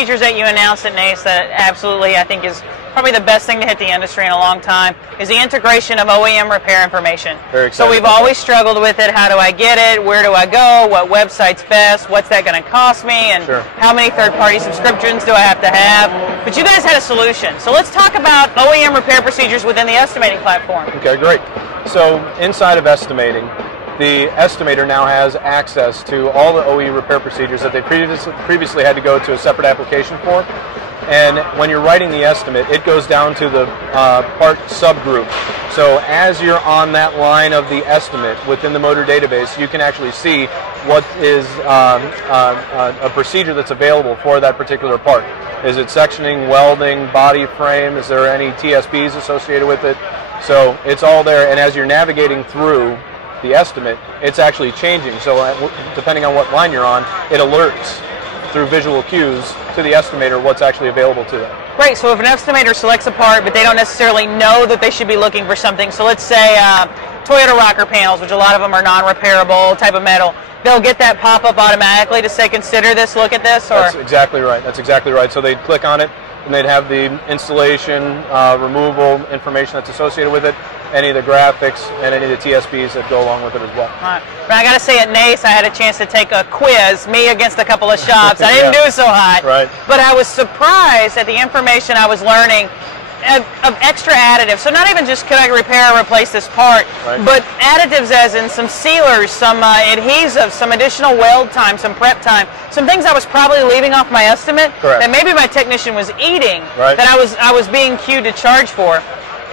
Features that you announced at NACE that absolutely I think is probably the best thing to hit the industry in a long time is the integration of OEM repair information. Very excited. So we've always struggled with it. How do I get it? Where do I go? What website's best? What's that going to cost me? And how many third-party subscriptions do I have to have? But you guys had a solution. So let's talk about OEM repair procedures within the estimating platform. Okay, great. So inside of estimating, the estimator now has access to all the OE repair procedures that they previously had to go to a separate application for. And when you're writing the estimate, it goes down to the part subgroup. So as you're on that line of the estimate within the motor database, you can actually see what is a procedure that's available for that particular part. Is it sectioning, welding, body frame? Is there any TSBs associated with it? So it's all there, and as you're navigating through the estimate, it's actually changing. So depending on what line you're on, it alerts through visual cues to the estimator what's actually available to them. Great, so if an estimator selects a part but they don't necessarily know that they should be looking for something, so let's say Toyota rocker panels, which a lot of them are non-repairable type of metal, they'll get that pop-up automatically to say consider this, look at this? Or? That's exactly right. That's exactly right. So they'd click on it and they'd have the installation, removal information that's associated with it, any of the graphics, and any of the TSBs that go along with it as well. All right. But I got to say, at NACE, I had a chance to take a quiz, me against a couple of shops. I didn't do so hot. Right. But I was surprised at the information I was learning of extra additives. So not even just could I repair or replace this part, but additives as in some sealers, some adhesives, some additional weld time, some prep time, some things I was probably leaving off my estimate that maybe my technician was eating that I was being cued to charge for.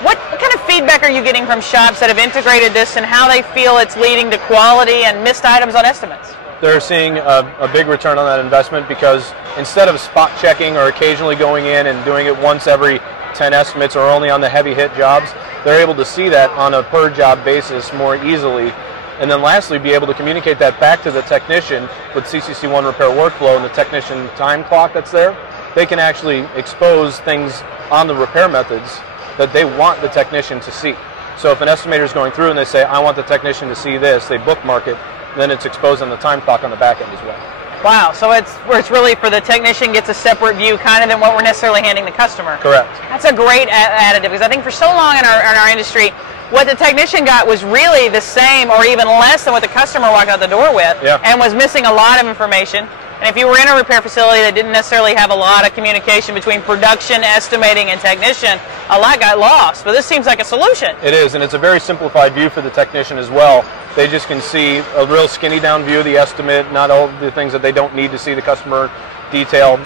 What kind of feedback are you getting from shops that have integrated this and how they feel it's leading to quality and missed items on estimates? They're seeing a big return on that investment because instead of spot checking or occasionally going in and doing it once every 10 estimates or only on the heavy hit jobs, they're able to see that on a per job basis more easily. And then lastly, be able to communicate that back to the technician with CCC ONE Repair workflow and the technician time clock that's there. They can actually expose things on the repair methods that they want the technician to see. So if an estimator is going through and they say, I want the technician to see this, they bookmark it, then it's exposed on the time clock on the back end as well. Wow, so it's really for the technician gets a separate view kind of than what we're necessarily handing the customer. Correct. That's a great additive because I think for so long in our industry, what the technician got was really the same or even less than what the customer walked out the door with and was missing a lot of information. And if you were in a repair facility that didn't necessarily have a lot of communication between production, estimating, and technician, a lot got lost. But this seems like a solution. It is, and it's a very simplified view for the technician as well. They just can see a real skinny down view of the estimate, not all the things that they don't need to see the customer detail,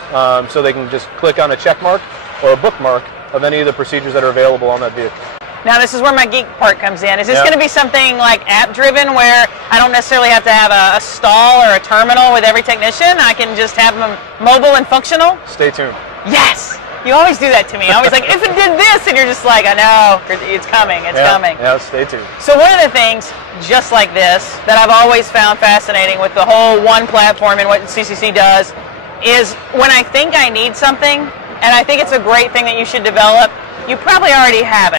so they can just click on a check mark or a bookmark of any of the procedures that are available on that vehicle. Now this is where my geek part comes in. Is this going to be something like app-driven where I don't necessarily have to have a stall or a terminal with every technician? I can just have them mobile and functional? Stay tuned. Yes! You always do that to me. I always like, if it did this, and you're just like, I know, it's coming, it's coming. Yeah, stay tuned. So one of the things, just like this, that I've always found fascinating with the whole one platform and what CCC does, is when I think I need something, and I think it's a great thing that you should develop, you probably already have it.